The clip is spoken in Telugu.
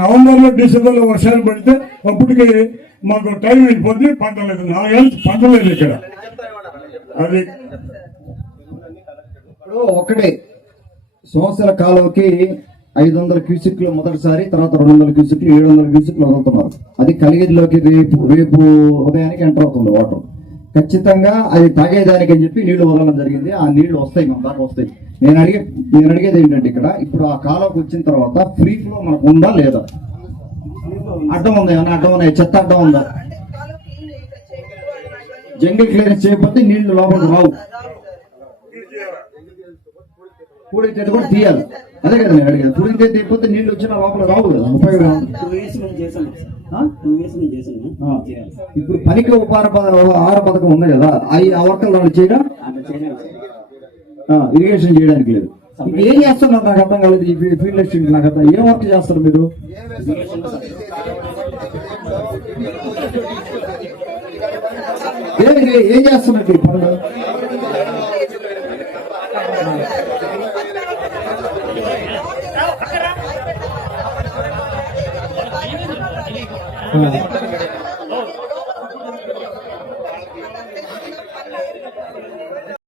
నవంబర్లో డిసెంబర్లో వర్షాలు పడితే అప్పటికి మాకు టైం అయిపోతుంది పంట లేదు. నాలుగేళ్ళు పంట లేదు ఇక్కడ. అది ఒకటే సంవత్సర కాలంకి ఐదు వందల క్యూసిక్లు మొదటిసారి తర్వాత రెండు వందల క్యూసిక్లు ఏడు వందల క్యూసిక్లు వదులుతున్నారు. అది కలిగేదిలోకి రేపు రేపు ఉదయానికి ఎంటర్ అవుతుంది వాటర్. ఖచ్చితంగా అది తాగేదానికి అని చెప్పి నీళ్ళు వదలడం జరిగింది. ఆ నీళ్ళు వస్తాయి మన దాకా వస్తాయి. నేను అడిగే నేను అడిగేది ఏంటంటే ఇక్కడ ఇప్పుడు ఆ కాలంకి వచ్చిన తర్వాత ఫ్రీ ఫ్లో మనకు ఉందా లేదా? అడ్డం ఉందా? ఏమన్నా అడ్డం ఉన్నాయి చెత్త అడ్డం ఉందా? జంగిల్ క్లియరెన్స్ చేయకపోతే నీళ్ళు లోపలికి రావు. పూడితే కూడా తీయాలి. అదే కదా నేను అడిగేది. పూడితే తీయకపోతే నీళ్ళు వచ్చినా లోపల రావు కదా. ఉపయోగం. చేయాలి. ఇప్పుడు పనికి ఉపార ఆహార పథకం ఉంది కదా. అవి ఆ వర్కలు వాళ్ళు చేయడం? ఇరిగేషన్ చేయడానికి లేదు. ఏం చేస్తున్నారు నాకు అర్థం కాలేదు ఈ ఫీల్డ్ ఎక్స్టెంట్ నాకు అర్థం ఏం వర్క్ చేస్తారు మీరు? ఏం చేస్తున్నారు ఈ